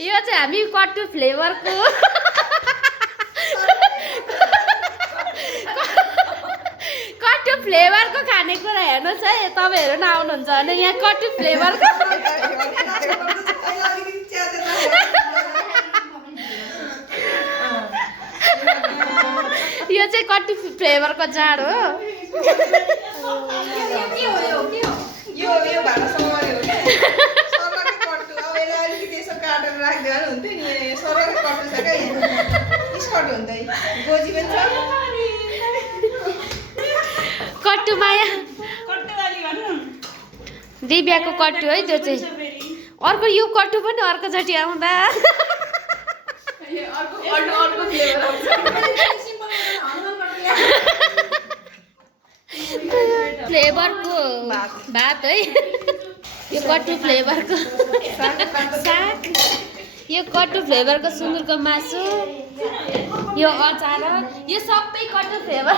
यो चाहिँ हामी कट्टु फ्लेभरको कट्टु फ्लेभरको खानेकुरा हेर्नुहोस् है तपाईँहरू नआउनुहुन्छ भने यहाँ कट्टु फ्लेभरको यो चाहिँ कट्टु फ्लेभरको जाड हो यो भाडा समारे हो क्या सरकारको कट्टु अब यसलाई अलिकति यसो काटेर राख्दै हुन्थ्यो नि सरकारको कट्टु छ क्या स्कट हुँदै गोजी पनि छ कट्टु माया दिव्याको कट्टु है त्यो चाहिँ अर्को यो कट्टु पनि अर्कोचोटि आउँदा फ्लेभरको भात है यो कट्टु फ्लेभरको साग यो कट्टु फ्लेभरको सुँगुरको मासु यो अचार यो सबै कट्टु फ्लेभर